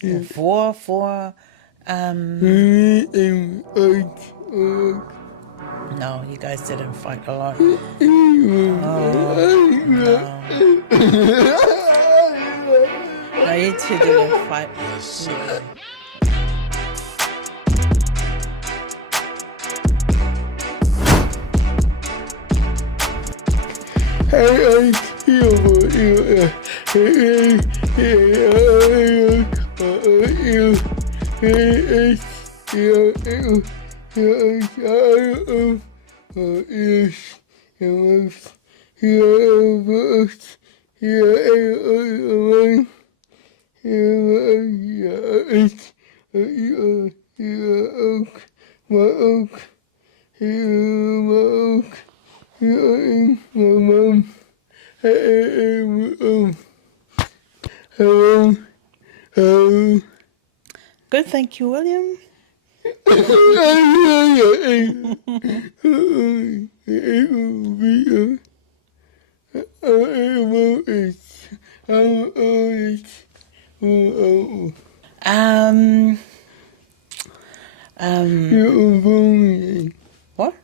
For no, you guys didn't fight a lot. Oh, no. No, you two didn't fight. Good, thank you, William. What?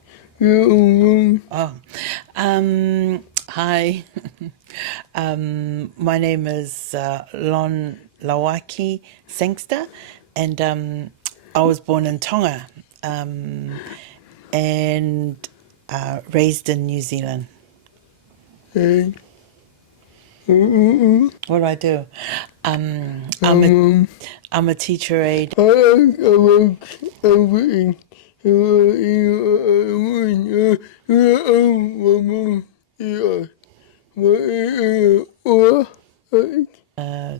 Hi. My name is Lon Sangster, and I was born in Tonga and raised in New Zealand. What do I do? I'm a teacher aide.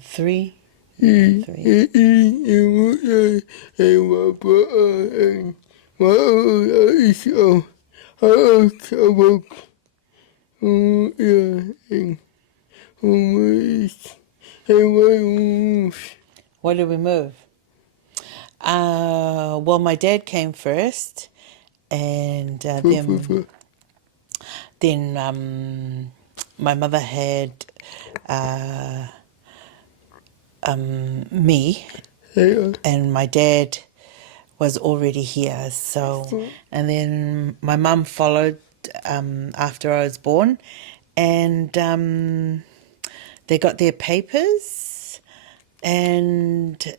Three. Where did we move? Well, my dad came first, and then my mother had me, and my dad was already here. So, and then my mum followed after I was born, and they got their papers and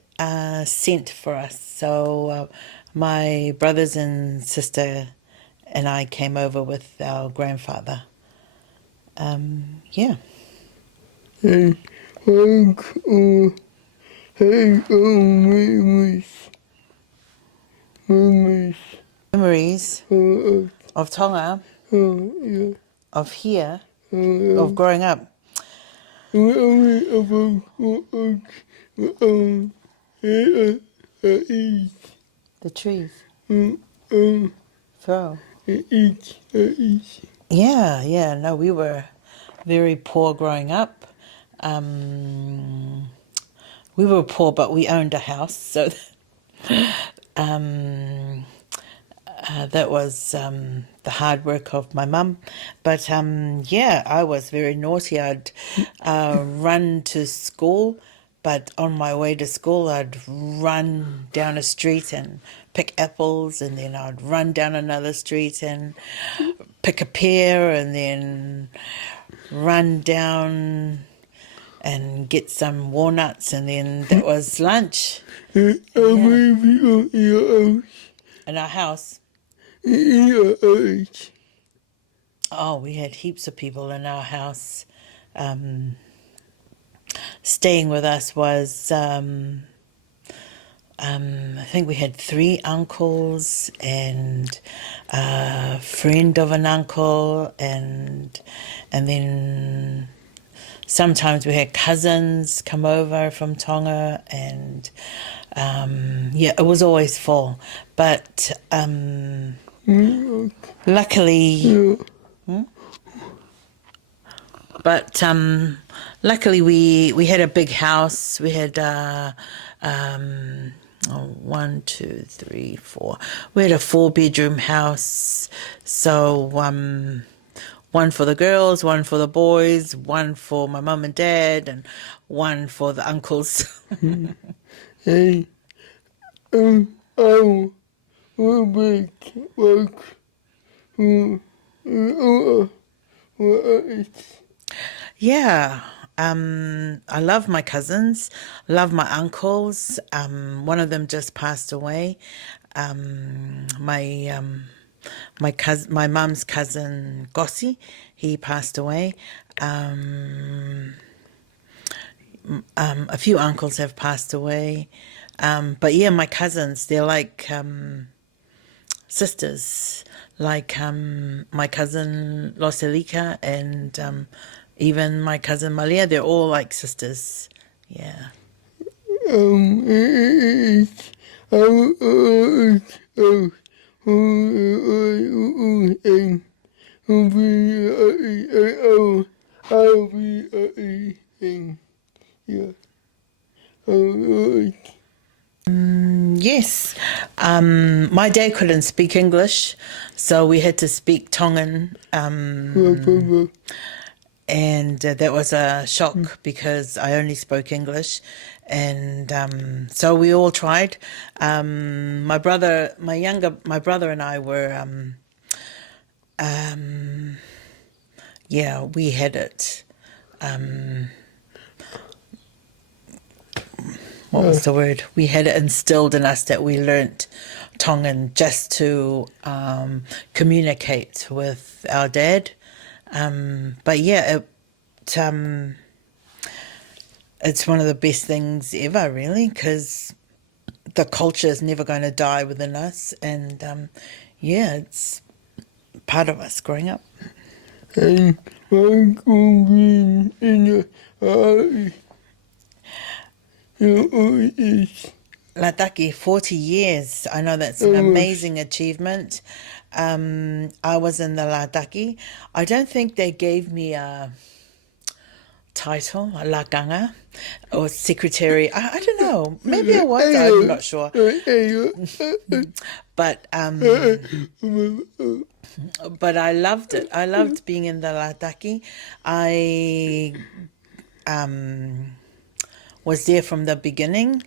sent for us. So my brothers and sister and I came over with our grandfather. Yeah. Memories of Tonga, of here, of growing up. The trees. So. Yeah. No, we were very poor growing up. We were poor, but we owned a house, so that was the hard work of my mum. But yeah, I was very naughty. I'd run to school, but on my way to school, I'd run down a street and pick apples, and then I'd run down another street and pick a pear, and then run down and get some walnuts, and then that was lunch. In our house. Oh, we had heaps of people in our house. Staying with us was, I think we had 3 uncles and a friend of an uncle, and then sometimes we had cousins come over from Tonga, and yeah, it was always full. But luckily, luckily we had a big house. We had 1, 2, 3, 4. We had a 4-bedroom house. So one for the girls, one for the boys, one for my mum and dad, and one for the uncles. and I will be work for it. Yeah, I love my cousins, love my uncles. One of them just passed away. My cousin, my mum's cousin Gossi, he passed away. A few uncles have passed away. But yeah, my cousins, they're like sisters, like my cousin Loselika and even my cousin Malia, they're all like sisters. Yeah. It's and I'll be yeah. Yes. My dad couldn't speak English, so we had to speak Tongan. And that was a shock because I only spoke English, and so we all tried. My brother and I were, yeah, we had it. What was the word? We had it instilled in us that we learnt Tongan just to communicate with our dad. But yeah, it's one of the best things ever, really, because the culture is never going to die within us, and yeah, it's part of us growing up. And I'm going in the is Lataki, 40 years. I know that's an amazing achievement. I was in the Lataki. I don't think they gave me a title, a lakanga, or secretary. I don't know. Maybe I was. I'm not sure. But but I loved it. I loved being in the Lataki. I was there from the beginning.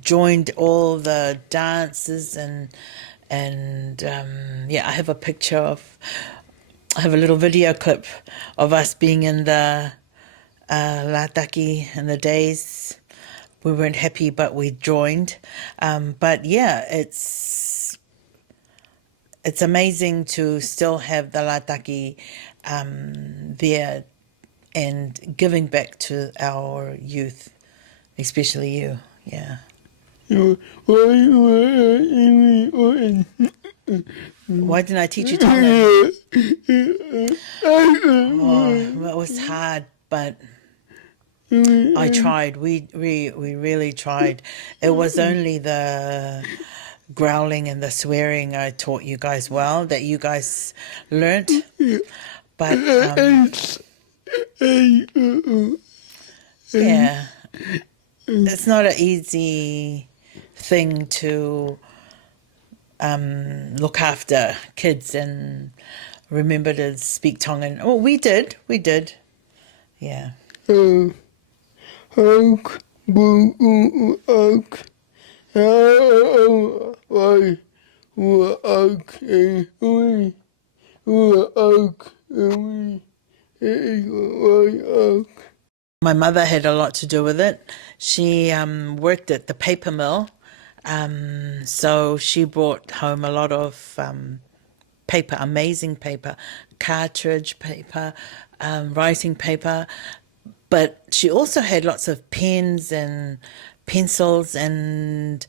Joined all the dances and yeah, I have a picture of. I have a little video clip of us being in the Lataki in the days. We weren't happy, but we joined. But yeah, it's amazing to still have the Lataki there and giving back to our youth, especially you. Yeah. Why didn't I teach you Tongan? Oh, it was hard, but I tried. We really tried. It was only the growling and the swearing I taught you guys well that you guys learnt. But yeah, it's not an easy thing to look after kids and remember to speak Tongan. Oh, we did. Yeah. My mother had a lot to do with it. She worked at the paper mill, so she brought home a lot of paper, amazing paper, cartridge paper, writing paper, but she also had lots of pens and pencils and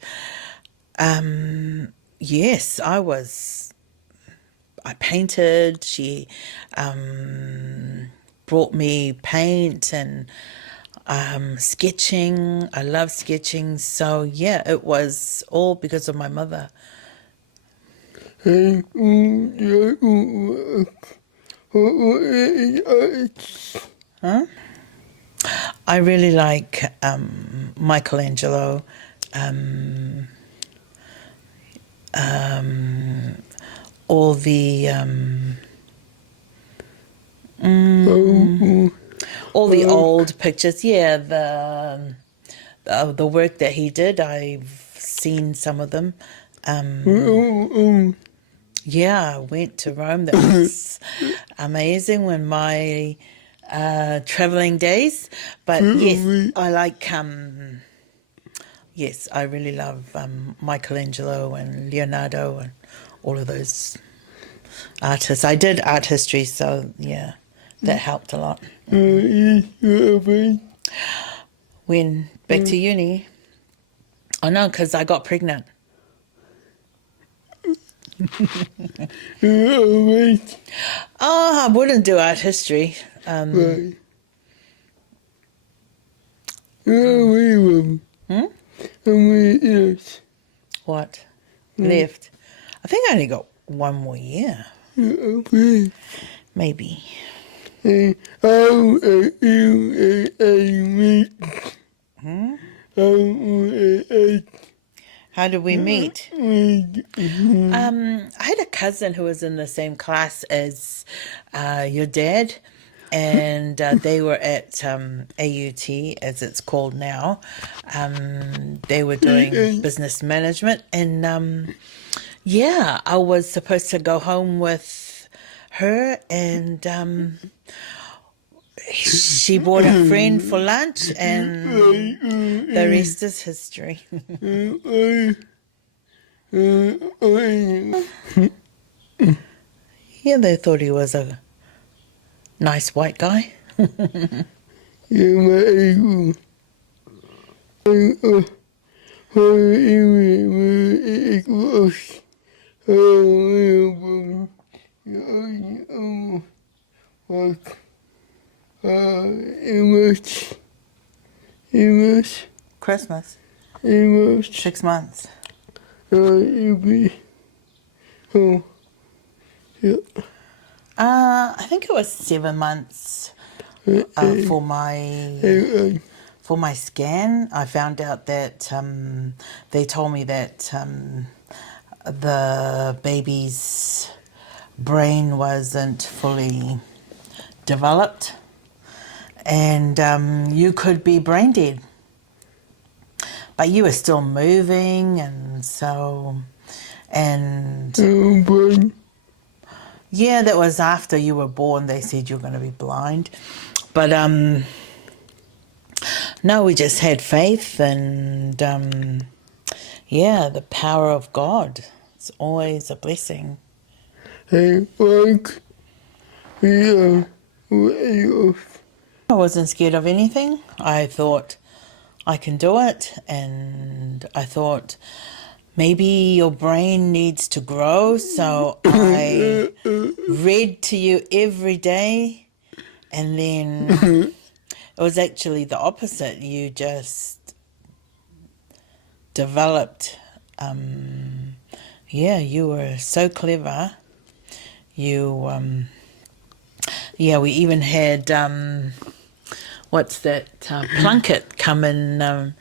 yes, I painted. She brought me paint and sketching. I love sketching. So yeah, it was all because of my mother. Huh? I really like Michelangelo. All the all the old pictures. Yeah, the work that he did. I've seen some of them. Yeah, I went to Rome. That was amazing when my traveling days. But yes, I like yes, I really love Michelangelo and Leonardo and all of those artists. I did art history, so yeah, that helped a lot. When back to uni, oh no, because I got pregnant. Oh, I wouldn't do art history. What? Left. I think I only got one more year. Maybe. How did we meet? I had a cousin who was in the same class as your dad, and they were at AUT, as it's called now. They were doing business management, and yeah, I was supposed to go home with her, and she brought a friend for lunch, and the rest is history. Yeah, they thought he was a nice white guy. Christmas. 6 months. I think it was 7 months for my scan. I found out that they told me that the baby's brain wasn't fully developed, and you could be brain dead, but you were still moving, and so, and yeah, that was after you were born. They said you're going to be blind, but no, we just had faith, and yeah, the power of God. It's always a blessing. I wasn't scared of anything. I thought I can do it, and I thought maybe your brain needs to grow, so I read to you every day, and then it was actually the opposite. You just developed, yeah, you were so clever. You, yeah, we even had, what's that, Plunkett come and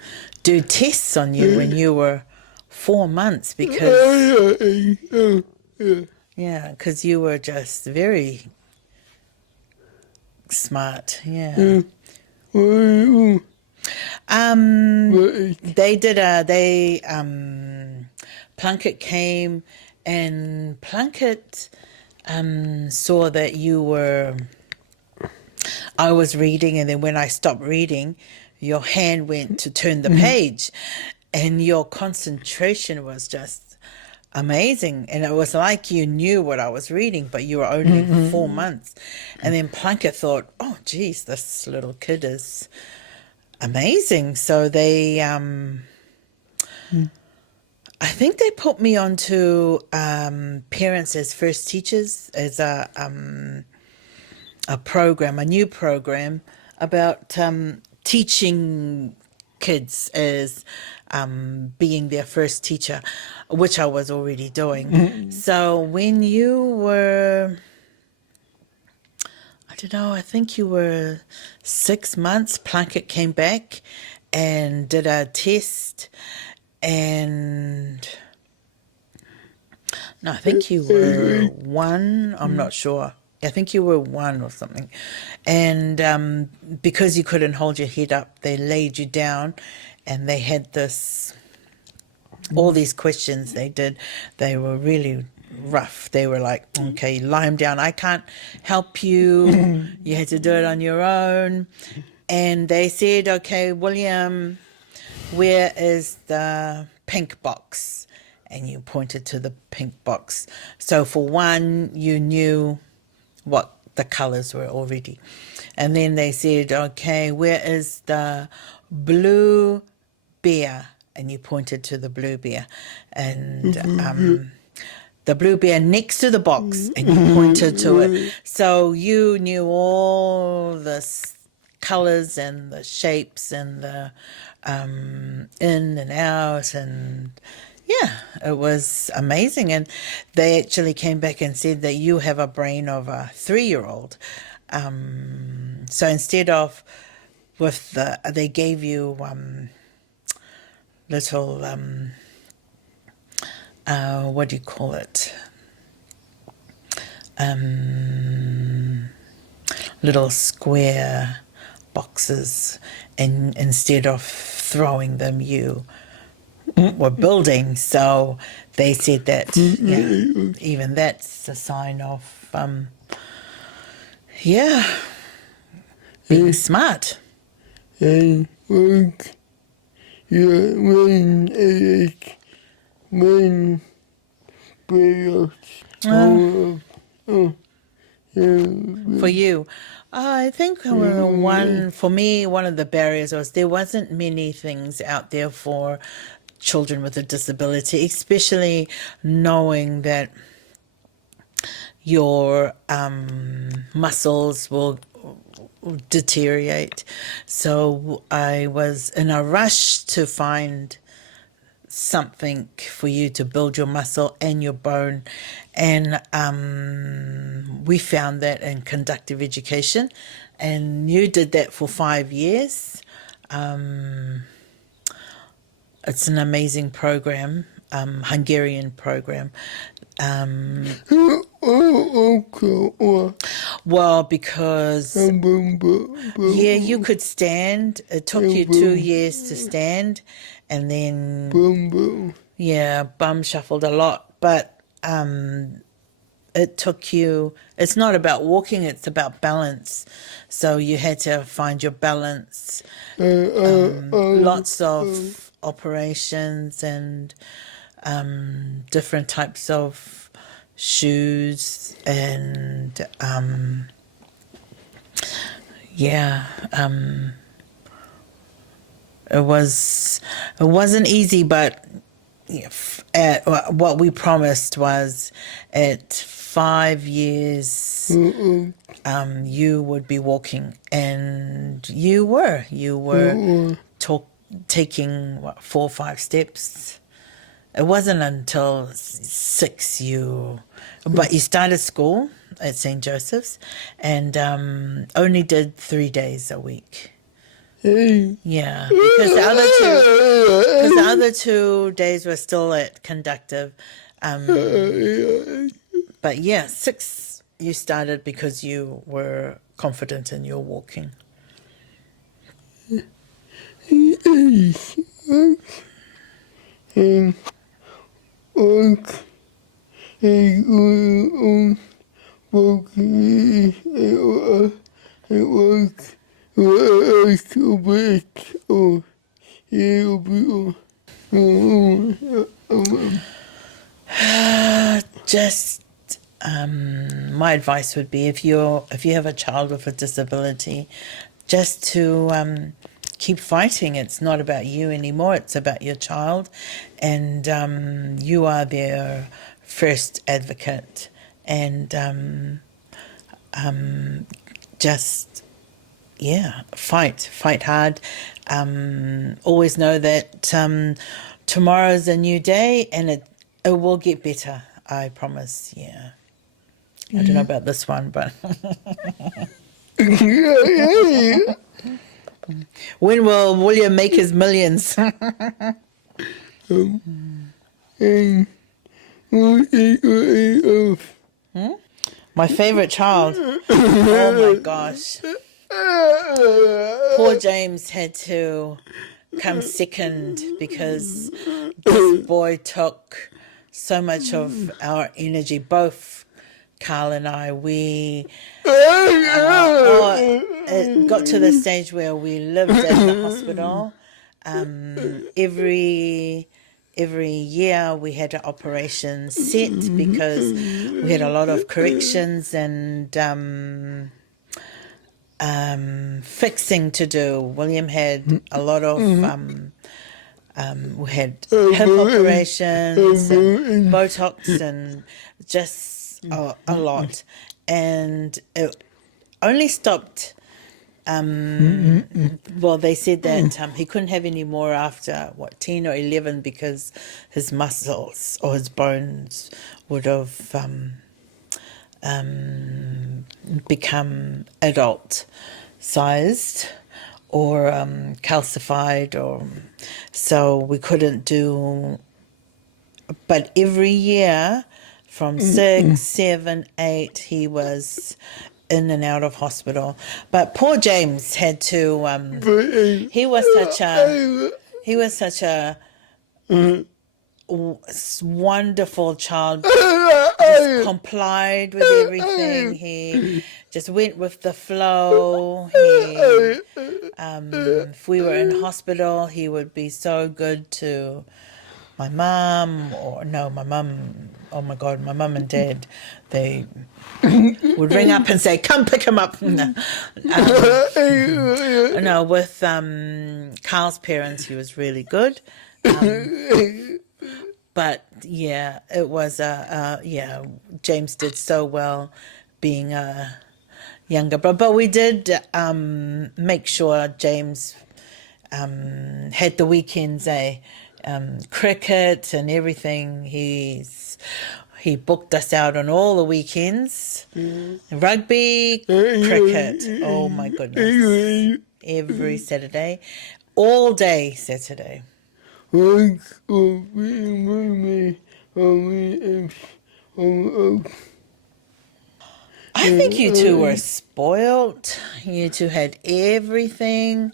do tests on you when you were 4 months, because, yeah, because you were just very smart, yeah. Plunkett came, and Plunkett saw that I was reading, and then when I stopped reading, your hand went to turn the page, and your concentration was just amazing, and it was like you knew what I was reading, but you were only 4 months. And then Plunkett thought, oh geez, this little kid is amazing. So they I think they put me onto Parents as First Teachers as a program, a new program about teaching kids as being their first teacher, which I was already doing. So when you were, I don't know, I think you were 6 months, Plunkett came back and did a test, and no, I think you were 1, I'm not sure. I think you were 1 or something. And because you couldn't hold your head up, they laid you down, and they had this, all these questions they were really rough. They were like, okay, lie him down. I can't help you. You had to do it on your own. And they said, okay, William, where is the pink box? And you pointed to the pink box. So for one, you knew what the colors were already. And then they said, okay, where is the blue bear? And you pointed to the blue bear. And the blue bear next to the box, and you pointed to it. So you knew all the colors and the shapes and the in and out, and yeah, it was amazing. And they actually came back and said that you have a brain of a 3-year-old. So instead of they gave you little what do you call it? Little square boxes, and instead of throwing them, you were building. So they said that even that's a sign of being smart. And work, when playoffs. For you, I think one of the barriers was there wasn't many things out there for children with a disability, especially knowing that your muscles will deteriorate. So I was in a rush to find something for you to build your muscle and your bone, and we found that in conductive education, and you did that for 5 years. It's an amazing program, Hungarian program. Well, because you could stand. It took you 2 years to stand, and then bum shuffled a lot. But it took you. It's not about walking; it's about balance. So you had to find your balance. Lots of operations and different types of shoes, and it wasn't easy, but what we promised was at 5 years you would be walking, and you were taking 4 or 5 steps. It wasn't until 6 but you started school at St. Joseph's, and only did 3 days a week. Yeah, because the other 2 days were still at conductive. But 6 you started because you were confident in your walking. Just my advice would be, if you have a child with a disability, just to keep fighting. It's not about you anymore, it's about your child, and you are their first advocate, and just fight hard. Always know that tomorrow's a new day, and it will get better, I promise. I don't know about this one, but when will William make his millions? My favorite child. Oh my gosh. Poor James had to come second because this boy took so much of our energy. Both Carl and I, it got to the stage where we lived at the hospital. Every year we had an operation set because we had a lot of corrections and fixing to do. William had a lot of we had hip operations and Botox and just a lot, and it only stopped. Well, they said that he couldn't have any more after 10 or 11 because his muscles or his bones would have become adult sized or calcified, or so we couldn't do. But every year from 6, 7, 8, he was in and out of hospital. But poor James had to he was such a wonderful child. Just complied with everything. He just went with the flow. If we were in hospital, he would be so good to my mum, oh my mum and dad, they would ring up and say, come pick him up. No, with Carl's parents, he was really good. But yeah, it was James did so well being a younger brother. But we did make sure James had the weekends, cricket and everything. He booked us out on all the weekends. Rugby, cricket. Oh my goodness. Every Saturday. All day Saturday. I think you two were spoiled. You two had everything.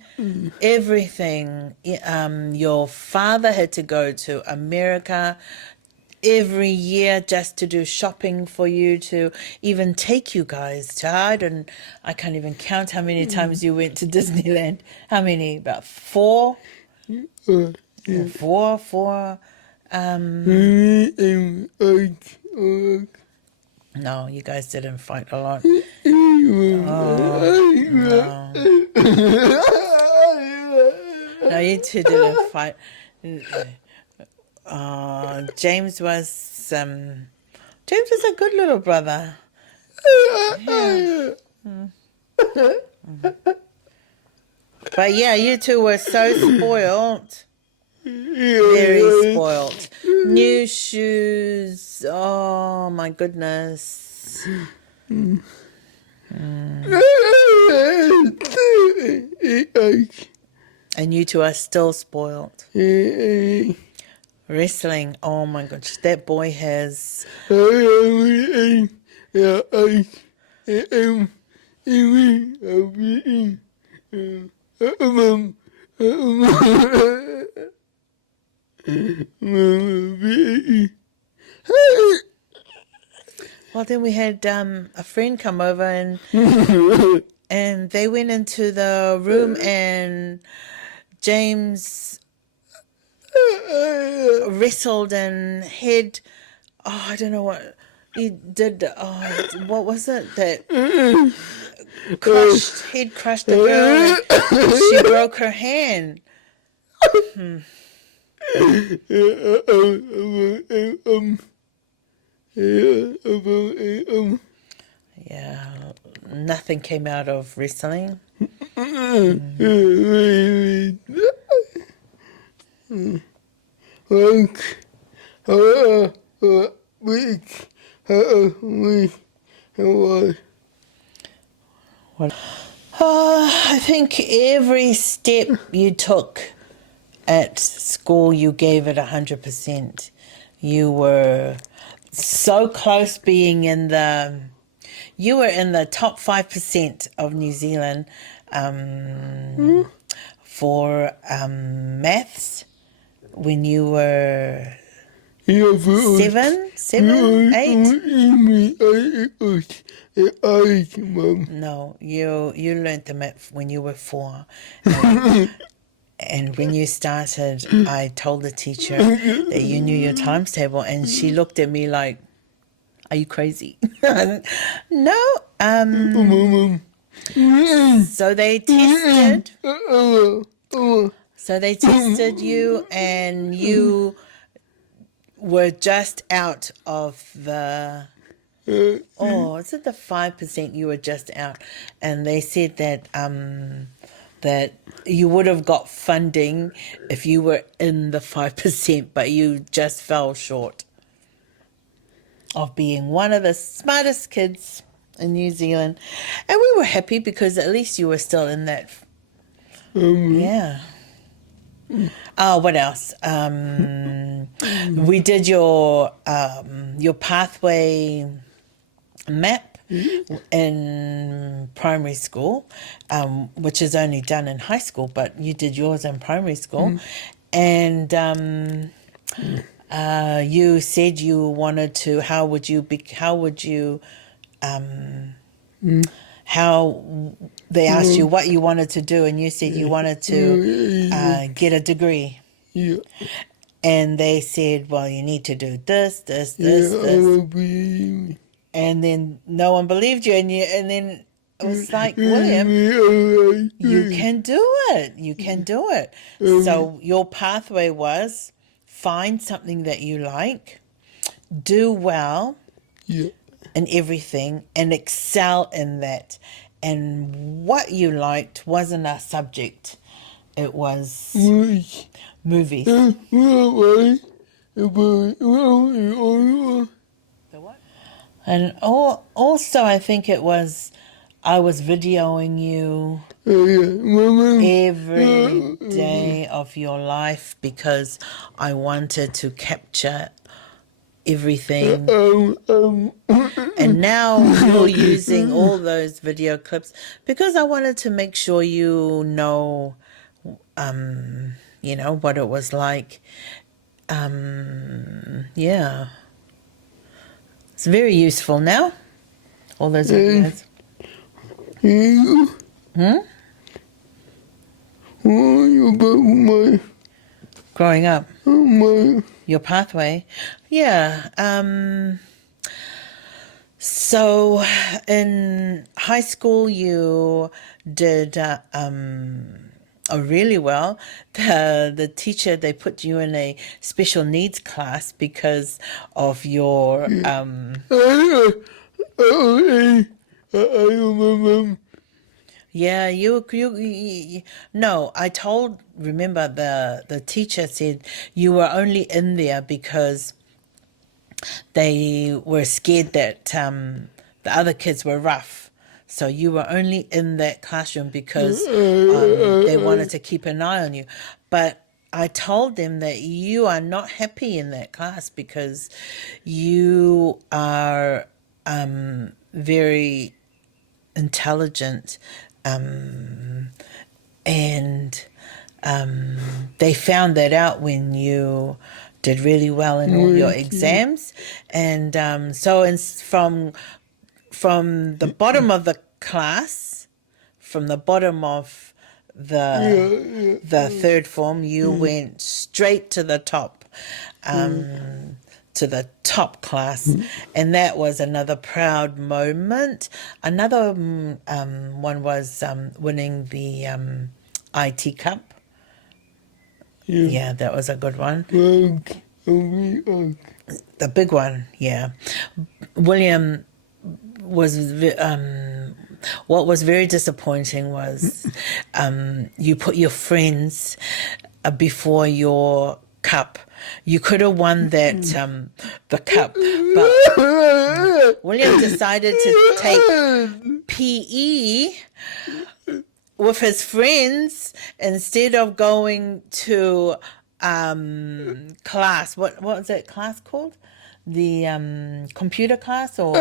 Everything. Your father had to go to America every year just to do shopping for you, to even take you guys to. I can't even count how many times you went to Disneyland. How many? About 4? Four. No, you guys didn't fight a lot. No, you two didn't fight. James was a good little brother. Yeah. But yeah, you two were so spoiled. Very spoiled. New shoes. Oh my goodness. And you two are still spoiled. Wrestling. Oh my gosh, that boy has. Well, then we had a friend come over and they went into the room and James wrestled and head. Oh, I don't know what he did. Oh, what was it that crushed the girl? And she broke her hand. Yeah, nothing came out of wrestling. I think every step you took at school, you gave it 100%. You were so close being in the top 5% of New Zealand for maths when you were seven, 8? No, you learned the math when you were 4. And when you started, I told the teacher that you knew your times table, and she looked at me like, "Are you crazy?" No. So they tested. So they tested you, and you were just out of the. Oh, is it the 5%? You were just out, and they said that that you would have got funding if you were in the 5%, but you just fell short of being one of the smartest kids in New Zealand. And we were happy because at least you were still in that. Yeah. Oh, what else? We did your pathway map in primary school, which is only done in high school, but you did yours in primary school. And you said you wanted to, how they asked you what you wanted to do, and you said you wanted to get a degree. Yeah. And they said, well, you need to do this. And then no one believed you, and then it was like, William, you can do it. You can do it. So your pathway was find something that you like, do well in everything, and excel in that. And what you liked wasn't a subject. It was movies. The what? And also, I think it was, I was videoing you every day of your life because I wanted to capture everything. And now you're using all those video clips because I wanted to make sure you know what it was like. Yeah. It's very useful now, all those videos. Growing up. Your pathway. Yeah. So in high school you did really well. The teacher, they put you in a special needs class because of your yeah, you no, remember the teacher said you were only in there because they were scared that the other kids were rough. So you were only in that classroom because they wanted to keep an eye on you. But I told them that you are not happy in that class because you are very intelligent, and they found that out when you did really well in all your exams. And so from the bottom of the class, from the bottom of the third form, you went straight to the top, to the top class. And that was another proud moment. Another one was winning the IT Cup. Yeah, that was a good one. The big one, yeah. William was what was very disappointing was you put your friends before your cup. You could have won that the cup, but William decided to take PE with his friends instead of going to class. What was that class called? The computer class or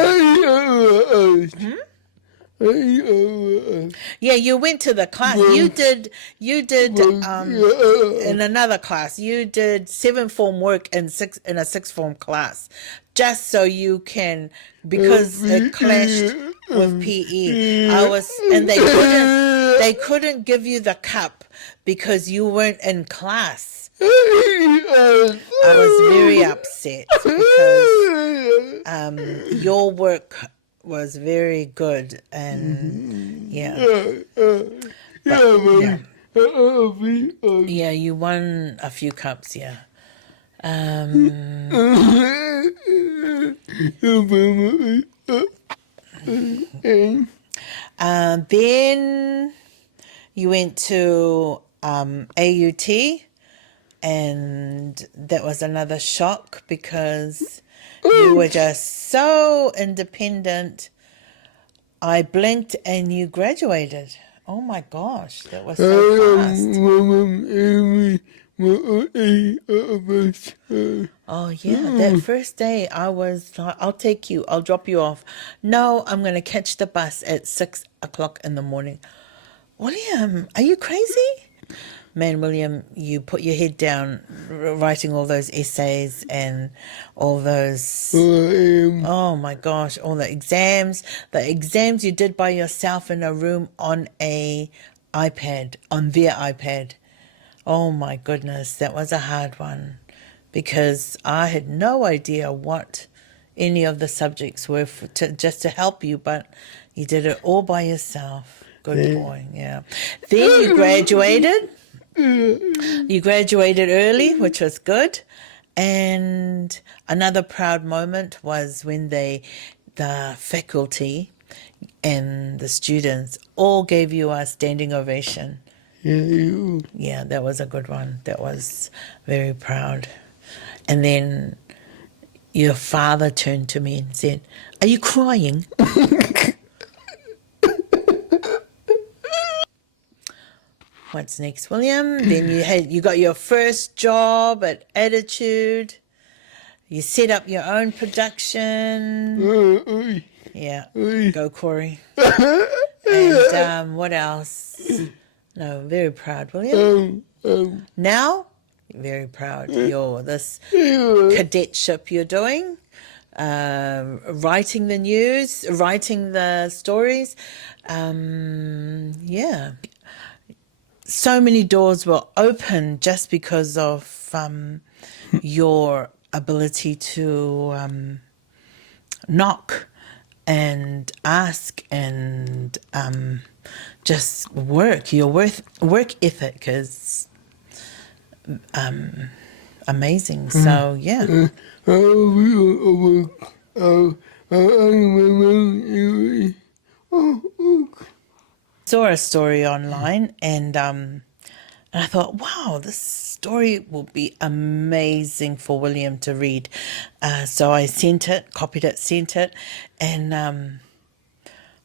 Yeah, you went to the class. You did in another class. You did 7 form work in a 6 form class, just so you can, because it clashed with PE. And they couldn't give you the cup because you weren't in class. I was very upset because your work was very good, and yeah, you won a few cups. Yeah. Then you went to AUT, and that was another shock because you were just so independent. I blinked and you graduated. Oh my gosh, that was so fast. Oh yeah, that first day I was like, I'll take you, I'll drop you off. No, I'm going to catch the bus at 6 o'clock in the morning. William, are you crazy? Man, William, you put your head down writing all those essays and all those, oh my gosh, all the exams you did by yourself in a room on their iPad. Oh my goodness, that was a hard one because I had no idea what any of the subjects were just to help you, but you did it all by yourself. Good boy, yeah. Then you graduated. You graduated early, which was good. And another proud moment was when the faculty and the students all gave you a standing ovation. Yeah, that was a good one. That was very proud. And then your father turned to me and said, "Are you crying?" What's next, William? Then you got your first job at Attitude. You set up your own production. Yeah, go Corey. And what else? No, very proud, William. Now, very proud. You're this cadetship you're doing, writing the news, writing the stories. Yeah. So many doors were open just because of your ability to knock and ask and just work. Your work ethic is amazing. So yeah. Saw a story online and I thought, wow, this story will be amazing for William to read. So I copied it, sent it, and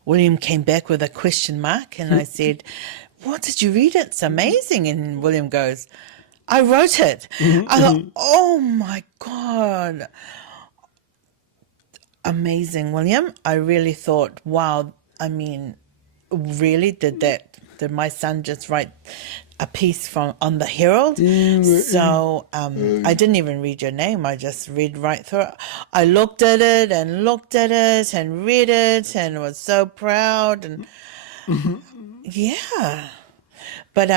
William came back with a question mark, and I said, "What did you read? It's amazing." And William goes, "I wrote it." I thought, oh my God. Amazing, William. I really thought, wow, I mean, really, did my son just write a piece on the Herald? So I didn't even read your name. I just read right through it. I looked at it and read it and was so proud and yeah. But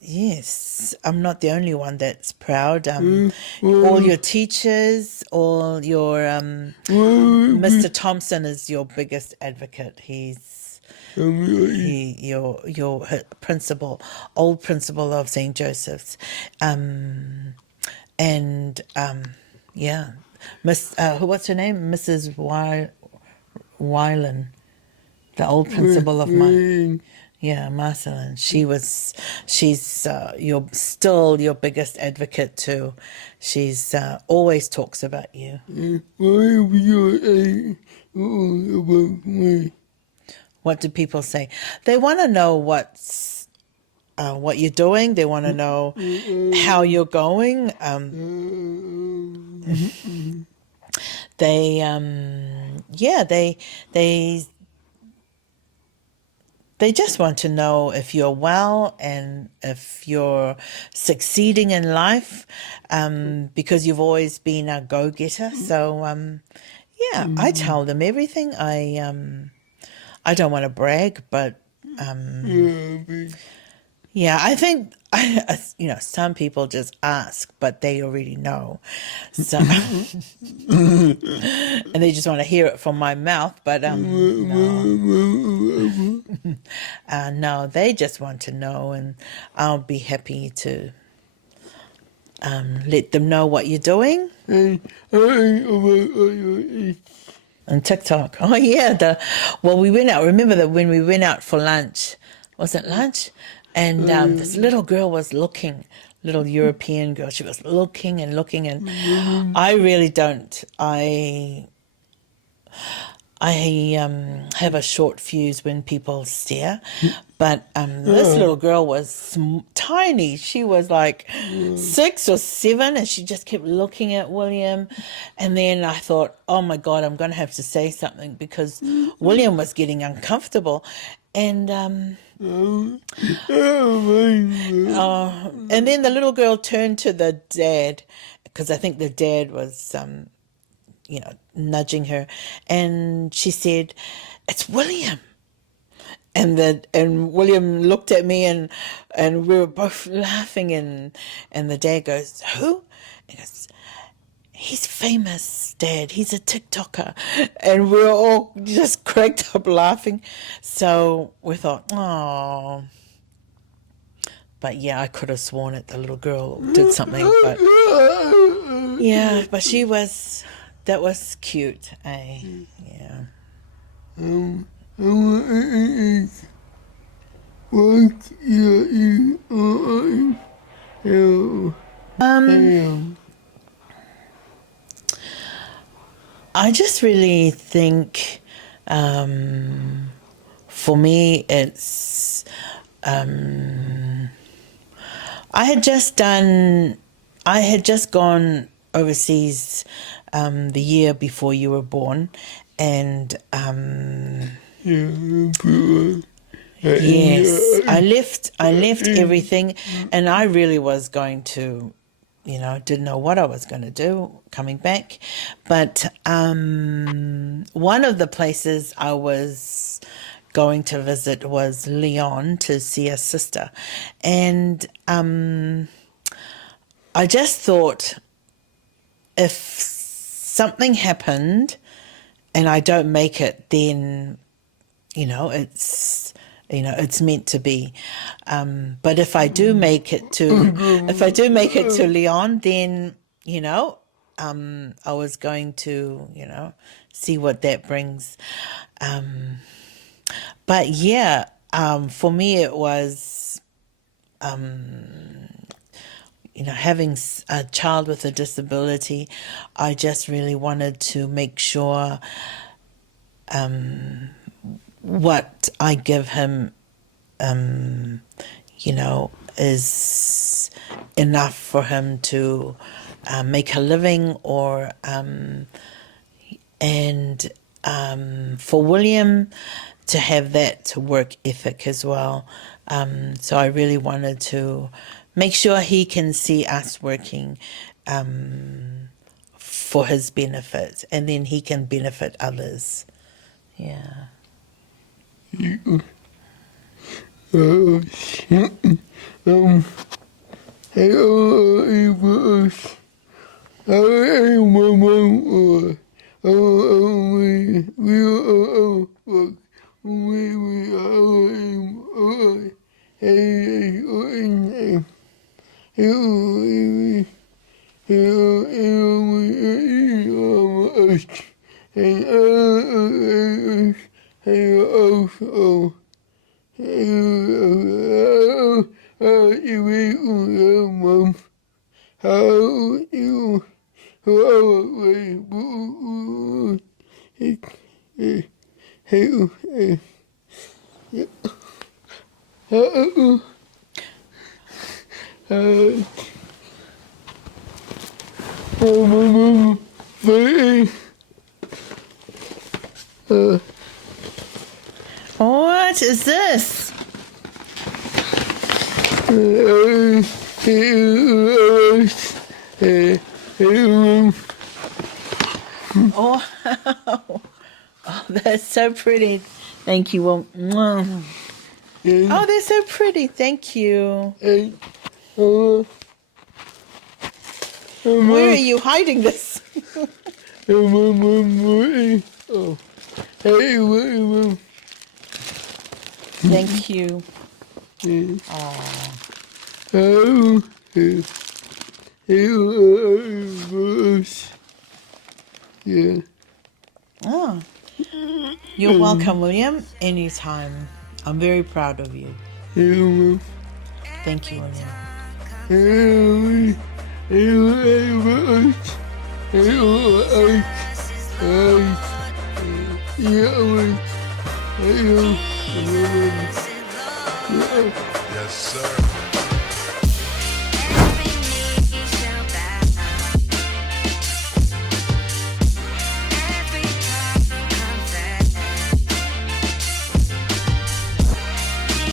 yes, I'm not the only one that's proud. All your teachers, all your Mr. Thompson is your biggest advocate. He's your principal, old principal of St. Joseph's, and yeah, what's her name? Mrs. Wylan, the old principal of mine. Yeah, Marcelin. She's still your biggest advocate too. She's always talks about you. What do people say? They want to know what you're doing. They want to know how you're going. They they just want to know if you're well and if you're succeeding in life, because you've always been a go-getter. So, yeah, I tell them everything. I don't want to brag, but yeah, I think some people just ask, but they already know. So, and they just want to hear it from my mouth. But no, they just want to know, and I'll be happy to let them know what you're doing. And TikTok. Oh yeah, we went out. Remember that when we went out for lunch, was it lunch? And this little girl was looking, little European girl. She was looking and looking, and I really don't. I have a short fuse when people stare, but this little girl was tiny. She was like 6 or 7, and she just kept looking at William. And then I thought, oh my God, I'm going to have to say something because William was getting uncomfortable. And and then the little girl turned to the dad, because I think the dad was nudging her, and she said, "It's William." And William looked at me, and we were both laughing, and the dad goes, "Who?" He goes, "He's famous, Dad. He's a TikToker." And we were all just cracked up laughing. So we thought, oh. But yeah, I could have sworn it. The little girl did something, but yeah, but that was cute, eh? Yeah. I just really think, for me, it's I had just gone overseas the year before you were born, and yes, I left everything, and I really was going to, didn't know what I was going to do coming back, but one of the places I was going to visit was Lyon to see a sister, and I just thought, if something happened and I don't make it, then it's meant to be. But if I do make it to Lyon, then I was going to see what that brings. But yeah, for me it was having a child with a disability. I just really wanted to make sure what I give him is enough for him to make a living, or and for William to have that work ethic as well. So I really wanted to make sure he can see us working for his benefit, and then he can benefit others. Yeah. Oh, What is this? Oh, oh, that's so pretty. Thank you. Well, oh, they're so pretty. Thank you. Where are you hiding this? Thank you. Yeah. Oh, you're welcome, William. Anytime. I'm very proud of you. Thank you, William. Yes, sir.